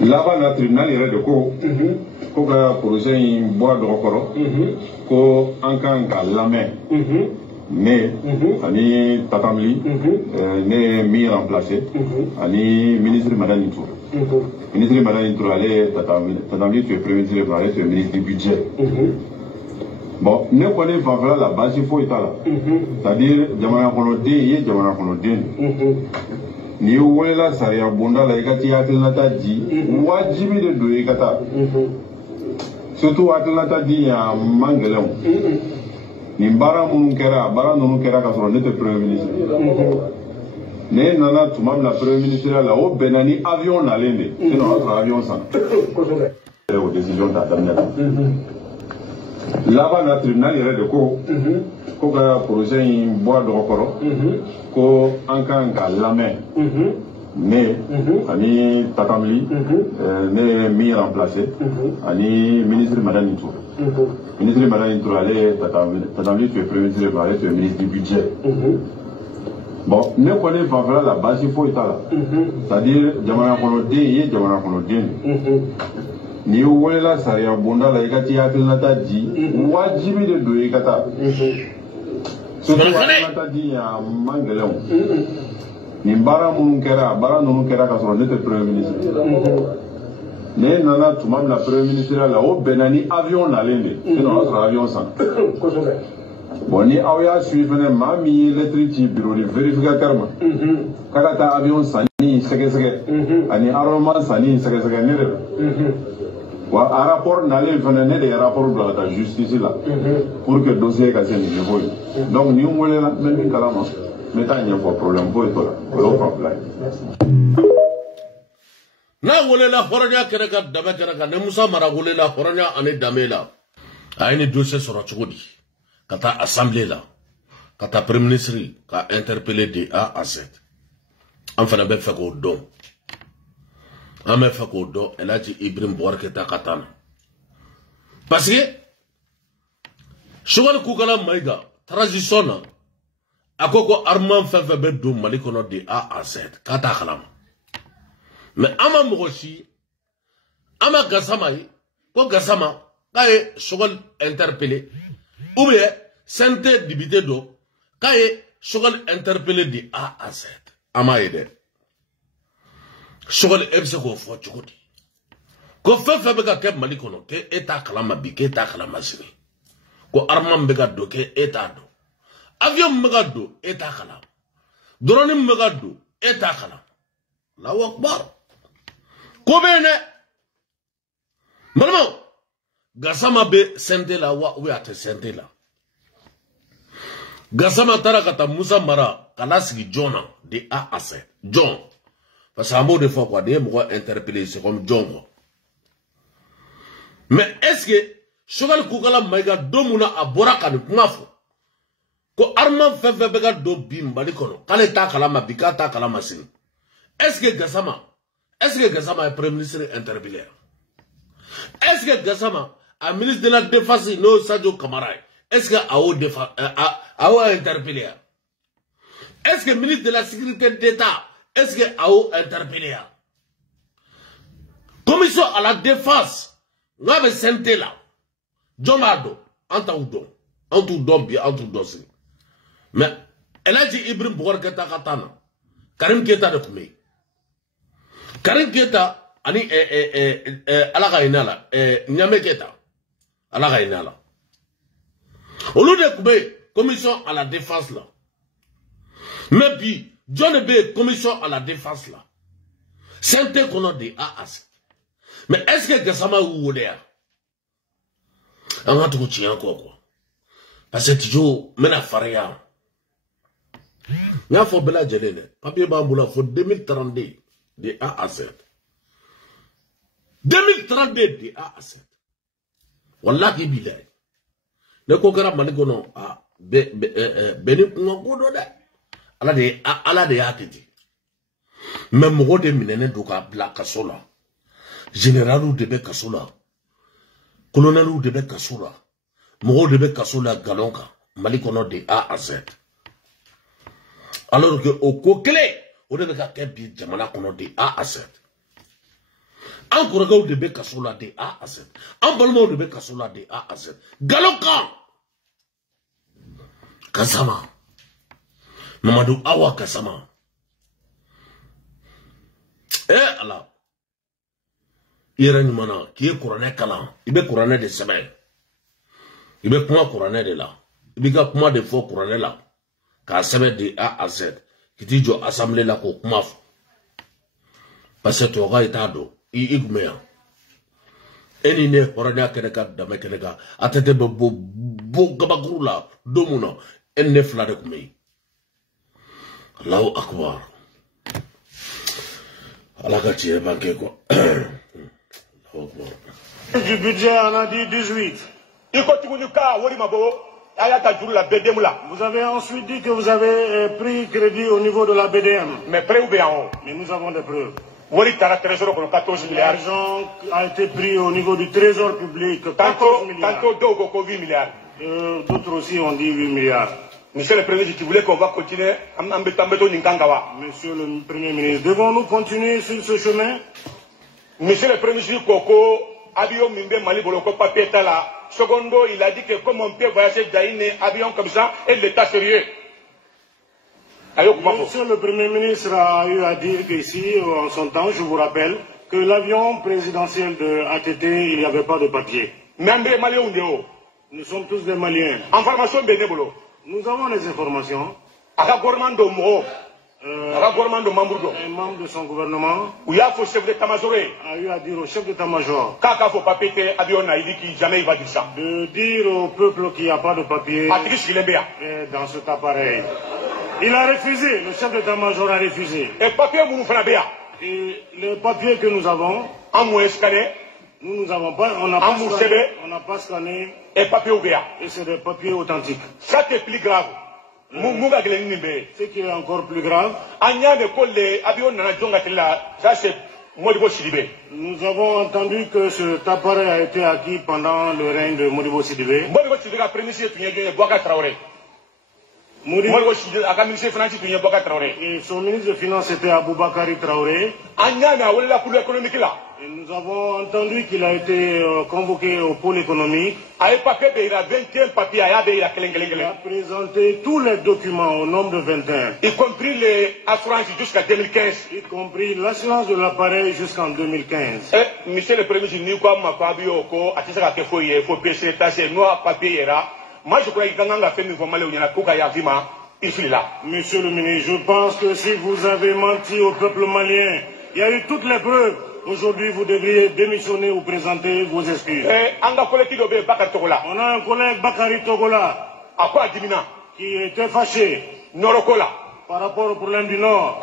Là-bas, le tribunal irait de quoi? Ko ka projet in bois de record, ko anka la main, né, ani tatamli, né mis remplacé, ani ministre Madame Nitour. Ministre Madame Nitour, allez tatamli, tu es premier ministre, allez tu es ministre du budget. Bon, ne connaît pas la base, il faut être là. C'est-à-dire, Jamana Konodé, Jamana Konodé. Ni wala sariya bonda la ikati atlanta di wajibi de do ikata surtout atlanta di ya mangelem ni bara mun kera ka soro ne te premier ministre ne nana tumam la premier ministre la o benani avion na lende sinon autre avion sans aux décisions ta damna là-bas le tribunal irait de ko ka projet in bois de record ko anka la main né ani tatamli né mis remplacé ani ministre Madame Nitour. Ministre Madame Nitour, allez tatamli, tu es premier ministre, allez tu es ministre du budget. Bon, ne connaît pas la base, il faut être là. C'est-à-dire, Jamana Konodé, Jamana Konodé. Ni wala sariya bonda la ikati atlanta di wajibi de do ikata surtout atlanta di ya mangelem ni bara mun kera ka soro ne te premier ministre ne nana tumam la premier ministre la o benani avion na lende sinon autre avion sans bon ni awya suivre mami lettre bureau de vérificateur ma kaka ta avion sani sege ani aroma sani sege ne wa rapport n'allait venir des rapports de la justice là pour que le dossier soit niveau. Donc nous voulons la même calama mais t'as un problème pour toi là. Na wole la horonya kereka dabe kereka ne Musa Mara wole la horonya ane damela ayini dossier soro chugodi kata assemblée là kata premier ministre ka interpeller de A à Z enfin be fait ko don Ame Fakodo, elle a dit Ibrahim Bouarketa Katana. Parce que, Chogal Koukala Maïga, transition, à Koko Arman Fefebe do Malikono de A à Z, Katakalam. Mais Ama Mourochi, Ama Gassamaï, Ko Gassama, Kaye Chogal interpellé, ou bien, Sente Dibité do, Kaye Chogal interpellé de A à Z. Ama Ede. Chogal ebse ko fo chukudi ko fefe bega ke malikono ke eta kalama bi ke eta kalama sini ko armam bega do ke eta do avion bega do eta kalama drone bega do eta kalama la akbar ko bene malmo gasama be sente la wa ate sente la gasama tarakata Musa Mara kalasigi Jona de A à Z John. Parce qu'un mot de fois, quoi, des mots interpellés, c'est comme John. Mais est-ce que, Chogal Koukala Maïga, Domuna a Boraka de Kumafo, ko Arman Fefebega do Bim Balikono, Kaleta Kalama Bika ta Kalama Sin. Est-ce que Gassama est premier ministre interpellé? Est-ce que Gassama, un ministre de la Défense, no Sadio Kamara, est-ce que Ao interpellé? Est-ce que ministre de la Sécurité d'État, est-ce que Ao interpellé? Commission à la défense, nous avons senté là. Jomado, Antoudon. Mais elle a dit Ibrahim Bouarketa Katana, Karim Keta de Koumé. Karim Keta, Ani Alagainala, Nyame Keta, Alagainala. Au lieu de Koumé, commission à la défense là. Mais puis, John B, commission à la défense là. Senté qu'on a des A à Z. Mais est-ce que Gassama ou Odea? On va tout tirer encore quoi. Parce que toujours, mena faria. Il y a faut bela jelene. Papier bamboula faut 2032 de A à Z. 2032 de A à Z. Wallahi bilay. Ne kokara manigono a beni ngogodo da. Ala de atiti. Mais mo de minene doka bla kasola. Général de be kasola. Colonel de be kasola. Mo de be kasola galonka. Malikono de A à Z. Alors que au clé, on devait faire bien jamana kono de A à Z. An kɔrɔkɛw de bɛ kaso la de A à Z. An balimaw de bɛ kaso la de A à Z. Galokan. Kasama. Mamadou Awa Kasama. Allah. Yɛrɛ ɲuman k'i ye kuranɛ kalan i bɛ kuranɛ de sɛbɛn i bɛ kuma kuranɛ de la i b'i ka kuma de fɔ kuranɛ la k'a sɛbɛn de A à Z k'i t'i jɔ assemblée la k'o kuma fɔ parce que tubabukan i t'a dɔn i kun bɛ yan e ni ne hɔrɔnya kɛnɛ kan danbe kɛnɛ kan a tɛ bɛ bɔ gabakuru la don mun na e ni ne fila de kun bɛ yen Allahu akbar Allah ka tiɲɛ banque quoi. Du budget, on a dit 18. Vous avez ensuite dit que vous avez pris crédit au niveau de la BDM. Mais nous avons des preuves. 14 milliards. L'argent a été pris au niveau du trésor public. 14 milliards. Tantôt 8 milliards. D'autres aussi ont dit 8 milliards. Monsieur le Premier ministre, tu voulais qu'on va continuer. Monsieur le Premier ministre, devons-nous continuer sur ce chemin? Monsieur le Premier ministre, Koko, avion Mimbe Mali Boloko Papietala. Secondo, il a dit que comme on peut voyager d'Aïne, avion comme ça, et l'État sérieux. Monsieur le Premier ministre a eu à dire qu'ici, en son temps, je vous rappelle, que l'avion présidentiel de ATT, il n'y avait pas de papier. Même des Maliens, nous sommes tous des Maliens. Information bénévole. Nous avons les informations. Un membre de son gouvernement a eu à dire au chef d'état-major de dire au peuple qu'il n'y a pas de papier dans cet appareil. Il a refusé, le chef d'état-major a refusé. Et les papiers que nous avons, nous n'avons pas, on n'a pas scanné, et c'est des papiers authentiques. Ça c'est plus grave. Ce qui est encore plus grave, nous avons entendu que cet appareil a été acquis pendant le règne de Modibo Sidibé. Et son ministre de Finances était Aboubakari Traoré. Et nous avons entendu qu'il a été convoqué au pôle économique. Il a présenté tous les documents au nombre de 21. Y compris les assurances jusqu'à 2015. Y compris l'assurance de l'appareil jusqu'en 2015. Monsieur le Premier ministre, moi je crois qu'il y a fait Monsieur le ministre, je pense que si vous avez menti au peuple malien, il y a eu toutes les preuves. Aujourd'hui, vous devriez démissionner ou présenter vos excuses. On a un collègue Bakary Togola qui était fâché par rapport au problème du Nord.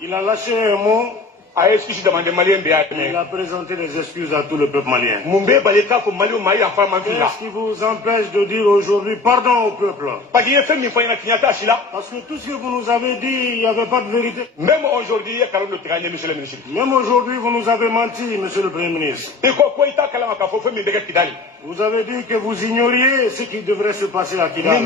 Il a lâché un mot. Il a présenté des excuses à tout le peuple malien. Qu'est-ce qui vous empêche de dire aujourd'hui pardon au peuple? Parce que tout ce que vous nous avez dit, il n'y avait pas de vérité. Même aujourd'hui, monsieur le ministre. Même aujourd'hui, vous nous avez menti, monsieur le Premier ministre. Vous avez dit que vous ignoriez ce qui devrait se passer à Kidal.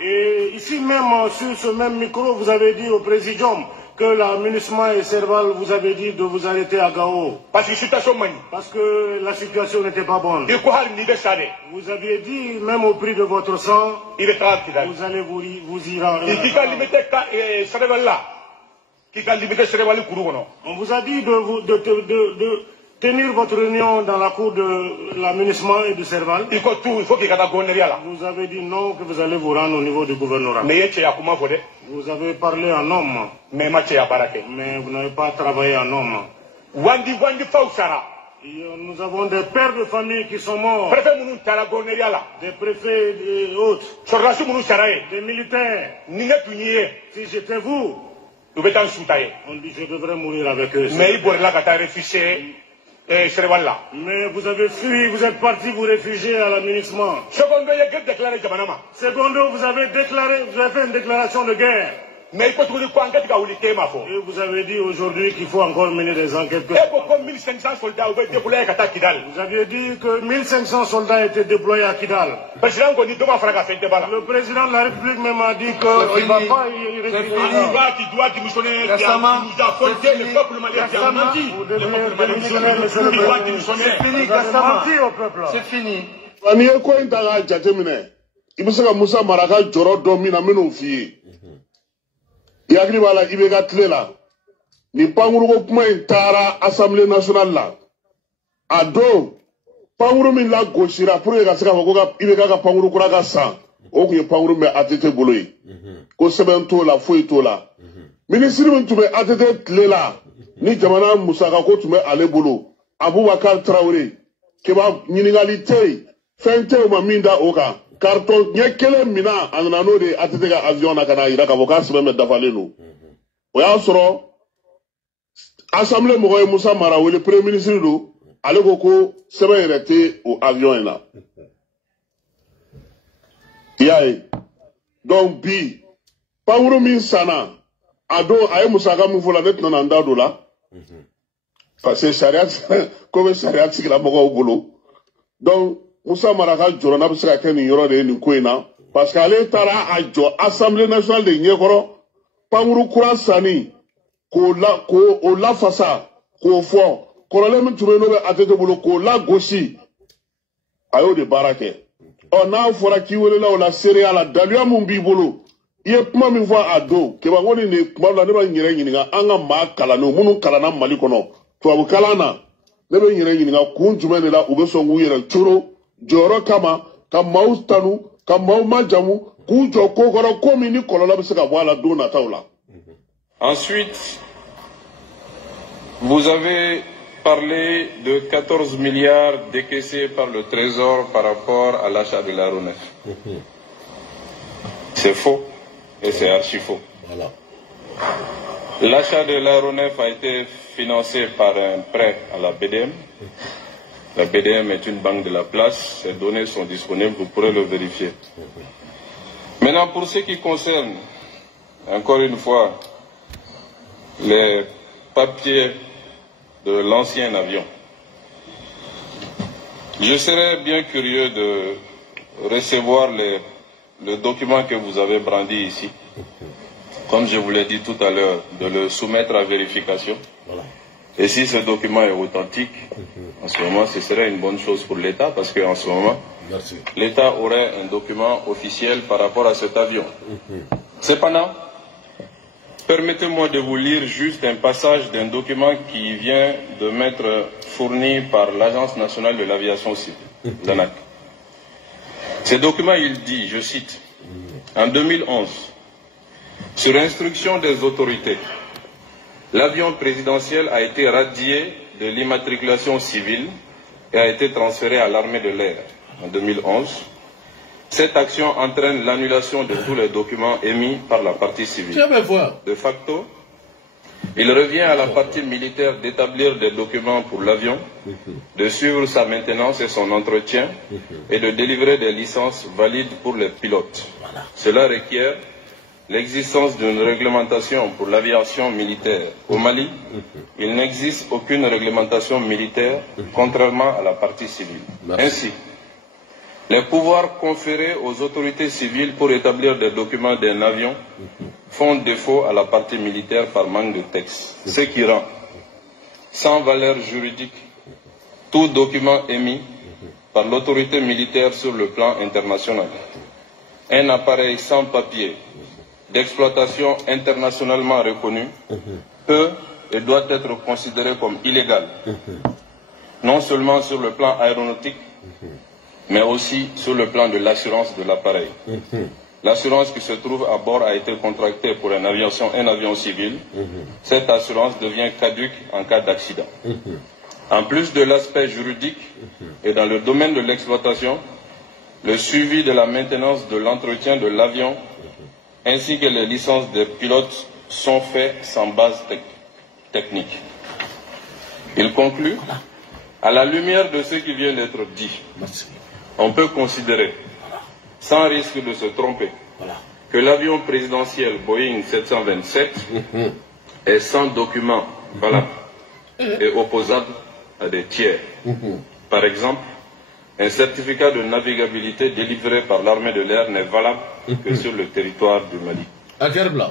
Et ici même, sur ce même micro, vous avez dit au Présidium que la MINUSMA et Serval vous avez dit de vous arrêter à Gao. Parce que la situation n'était pas bonne. Vous aviez dit, même au prix de votre sang, vous allez vous y rendre. On vous a dit de tenir votre réunion dans la cour de la MINUSMA et de Serval. Vous avez dit non, que vous allez vous rendre au niveau du gouvernorat. Vous avez parlé en homme. Mais vous n'avez pas travaillé en homme. Nous avons des pères de famille qui sont morts. Des préfets et autres. Des militaires. Si j'étais vous, on dit je devrais mourir avec eux. Mais vous avez fui, vous êtes parti vous réfugier à la MINUSMA. Secondo, vous avez fait une déclaration de guerre. Mais il faut trouver quoi enquête qu'a oublié ma foi. Et vous avez dit aujourd'hui qu'il faut encore mener des enquêtes. Et pourquoi 1500 soldats ont été déployés à Kidal? Vous aviez dit que 1500 soldats étaient déployés à Kidal. Le président Le président de la République même a dit qu'il ne va pas y résister. Qui doit démissionner, qui nous a compté le peuple malien, qui a menti. Vous devez démissionner, monsieur le président. C'est fini, Gassama. C'est fini. Ni ye ko in ta k'a jateminɛ i bɛ se ka Musa Mara ka jɔyɔrɔ dɔn min na n bɛn'o f'i ye i hakili b'a la i bɛ ka tile la ni pankuruko kuma in taara Assemblée nationale la a don pankuru min lagosira pour que ka se k'a fɔ ko i bɛ ka pankuru kura ka san o tun ye pankuru min bɛ ATT bolo ye ko sɛbɛn t'o la foyi t'o la minisiri min tun bɛ ATT tile la ni jamana musaka ko tun bɛ ale bolo Abubakar Traoré keba ɲininkali tɛ yen fɛn tɛ o ma min da o kan carton ɲɛ kelen min na a nana n'o de ye ATT ka avion na ka na yira k'a fɔ k'a sɛbɛn bɛ dafalen don o y'a sɔrɔ Assemblée mɔgɔ ye Musa Mara wele premier ministre don ale ko sɛbɛn yɛrɛ tɛ o avion in na i y'a ye donc bi pankuru min sanna a don a ye musaka min fɔ la ne tɛna na n da don la parce que sariya ko bɛ sariya tigilamɔgɔw bolo donc Musa Mara ka jɔrɔ n'a bɛ se ka kɛ nin yɔrɔ de ye nin ko in na parce que ale taara a jɔ Assemblée nationale de ɲɛkɔrɔ pankuru kura sanni k'o lafasa k'o fɔ kɔrɔlen min tun bɛ yen n'o bɛ ATT bolo k'o lagosi a y'o de baara kɛ ɔ n'a fɔra k'i welela o la seereya la daluya min b'i bolo i ye kuma min fɔ a don kebanko nin de kuma dɔ la ne bɛ n yɛrɛ ɲininka an ka maa kalannenw minnu kalanna Mali kɔnɔ tubabu kalan na ne bɛ n yɛrɛ ɲininka kun jumɛn de la u bɛ sɔn k'u yɛrɛ coro jɔyɔrɔ kama ka maaw tanu ka maaw majamu k'u jɔ ko kɔrɔ ko min ni kɔlɔlɔ bɛ se ka bɔ a la don nataw la. Ensuite, vous avez parlé de 14 milliards décaissés par le Trésor par rapport à l'achat de l'aéronef. C'est faux et c'est archi faux. Voilà. L'achat de l'aéronef a été financé par un prêt à la BDM. La BDM est une banque de la place. Ces données sont disponibles, vous pourrez le vérifier. Maintenant, pour ce qui concerne, encore une fois, les papiers de l'ancien avion, je serais bien curieux de recevoir le document que vous avez brandi ici. Comme je vous l'ai dit tout à l'heure, de le soumettre à vérification. Voilà. Et si ce document est authentique, en ce moment, ce serait une bonne chose pour l'État, parce qu'en ce moment, l'État aurait un document officiel par rapport à cet avion. Cependant, permettez-moi de vous lire juste un passage d'un document qui vient de m'être fourni par l'Agence nationale de l'aviation civile, l'ANAC. Ce document, il dit, je cite, en 2011, sur instruction des autorités, l'avion présidentiel a été radié de l'immatriculation civile et a été transféré à l'armée de l'air en 2011. Cette action entraîne l'annulation de tous les documents émis par la partie civile. De facto, il revient à la partie militaire d'établir des documents pour l'avion, de suivre sa maintenance et son entretien et de délivrer des licences valides pour les pilotes. Cela requiert l'existence d'une réglementation pour l'aviation militaire. Au Mali, il n'existe aucune réglementation militaire, contrairement à la partie civile. Ainsi, les pouvoirs conférés aux autorités civiles pour établir des documents d'un avion font défaut à la partie militaire par manque de texte, ce qui rend sans valeur juridique tout document émis par l'autorité militaire sur le plan international. Un appareil sans papier d'exploitation internationalement reconnue peut et doit être considéré comme illégal, non seulement sur le plan aéronautique, mais aussi sur le plan de l'assurance de l'appareil. L'assurance qui se trouve à bord a été contractée pour un avion civil. Cette assurance devient caduque en cas d'accident. En plus de l'aspect juridique et dans le domaine de l'exploitation, le suivi de la maintenance de l'entretien de l'avion ainsi que les licences des pilotes sont faits sans base technique. Il conclut, à la lumière de ce qui vient d'être dit, on peut considérer, sans risque de se tromper, que l'avion présidentiel Boeing 727 est sans document valable et opposable à des tiers. Par exemple, un certificat de navigabilité délivré par l'armée de l'air n'est valable que sur le territoire du Mali. À terre blanc.